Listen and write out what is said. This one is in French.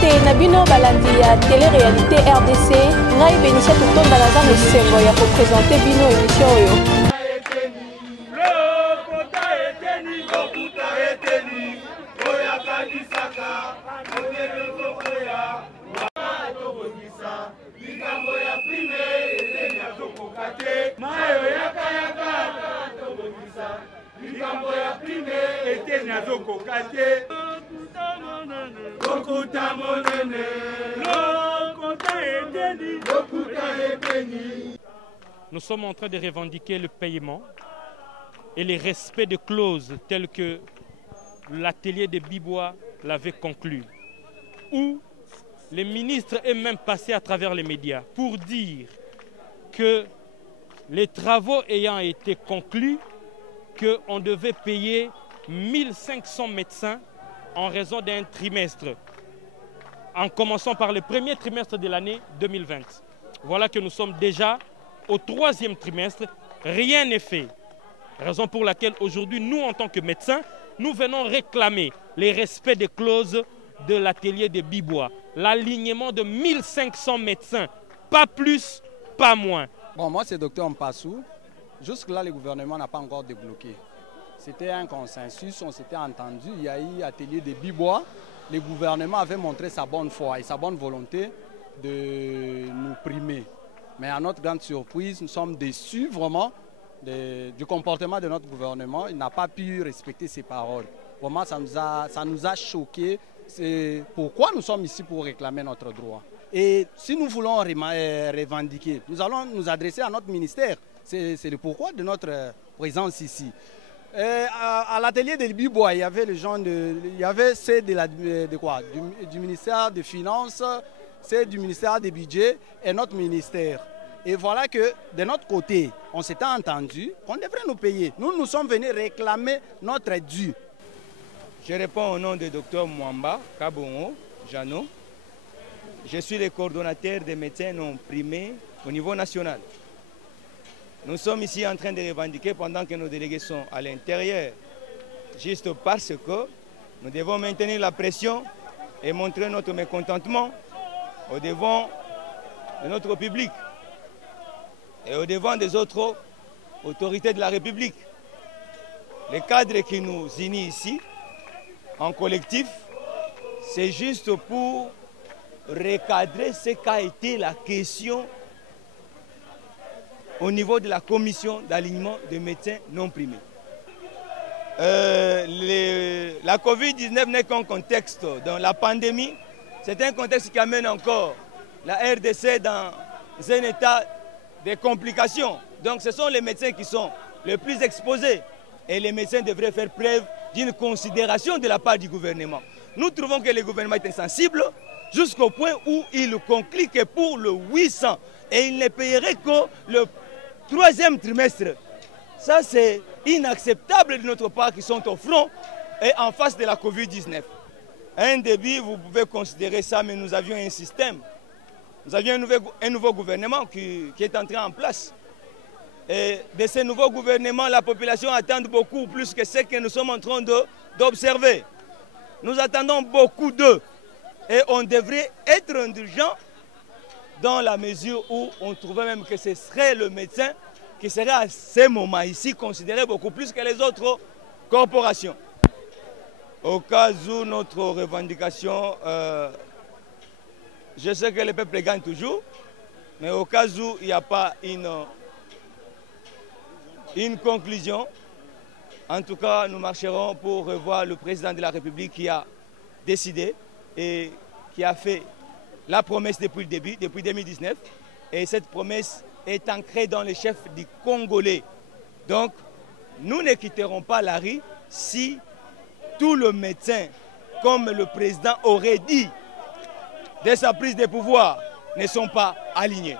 te na bino balandi ya télé-réalité RDC ngai Benicia totonda naza mosengo ya koprésenter bino émission oyo. Nous sommes en train de revendiquer le paiement et le respect de clauses telles que l'atelier de Bibois l'avait conclu, où les ministres est même passé à travers les médias pour dire que les travaux ayant été conclus, qu'on devait payer 1500 médecins en raison d'un trimestre, en commençant par le premier trimestre de l'année 2020. Voilà que nous sommes déjà au 3e trimestre, rien n'est fait. Raison pour laquelle aujourd'hui, nous, en tant que médecins, nous venons réclamer le respect des clauses de l'atelier de Bibois, l'alignement de 1500 médecins, pas plus, pas moins. Bon, moi, c'est Dr Mpassou. Jusque-là, le gouvernement n'a pas encore débloqué. C'était un consensus, on s'était entendu. Il y a eu atelier de Bibois. Le gouvernement avait montré sa bonne foi et sa bonne volonté de nous primer. Mais à notre grande surprise, nous sommes déçus vraiment du comportement de notre gouvernement. Il n'a pas pu respecter ses paroles. Vraiment, ça nous a choqués. C'est pourquoi nous sommes ici pour réclamer notre droit. Et si nous voulons revendiquer, nous allons nous adresser à notre ministère. C'est le pourquoi de notre présence ici. À l'atelier de Bibois, il y avait les gens il y avait ceux du ministère des Finances, c'est du ministère des Budgets et notre ministère. Et voilà que de notre côté, on s'était entendu qu'on devrait nous payer. Nous sommes venus réclamer notre dû. Je réponds au nom de Dr Mwamba Kabongo Jano. Je suis le coordonnateur des médecins non primés au niveau national. Nous sommes ici en train de revendiquer pendant que nos délégués sont à l'intérieur, juste parce que nous devons maintenir la pression et montrer notre mécontentement au devant de notre public et au devant des autres autorités de la République. Les cadres qui nous unissent ici, en collectif, c'est juste pour recadrer ce qu'a été la question au niveau de la commission d'alignement des médecins non primés. La Covid-19 n'est qu'un contexte. Dans la pandémie, c'est un contexte qui amène encore la RDC dans un état de complications. Donc ce sont les médecins qui sont les plus exposés. Et les médecins devraient faire preuve d'une considération de la part du gouvernement. Nous trouvons que le gouvernement est insensible jusqu'au point où il conclut que pour le 800, et il ne payerait que le 3e trimestre. Ça, c'est inacceptable de notre part qui sont au front et en face de la Covid-19. Un début, vous pouvez considérer ça, mais nous avions un système. Nous avions un nouveau gouvernement qui est entré en place. Et de ce nouveau gouvernement, la population attend beaucoup plus que ce que nous sommes en train d'observer. Nous attendons beaucoup d'eux. Et on devrait être indulgent dans la mesure où on trouvait même que ce serait le médecin qui serait à ce moment ici considéré beaucoup plus que les autres corporations. Au cas où notre revendication, je sais que le peuple gagne toujours, mais au cas où il n'y a pas une conclusion, en tout cas nous marcherons pour revoir le président de la République qui a décidé et qui a fait la promesse depuis le début, depuis 2019, et cette promesse est ancrée dans les chefs du Congolais. Donc, nous ne quitterons pas la rue si tous les médecins, comme le président aurait dit, dès sa prise de pouvoir, ne sont pas alignés.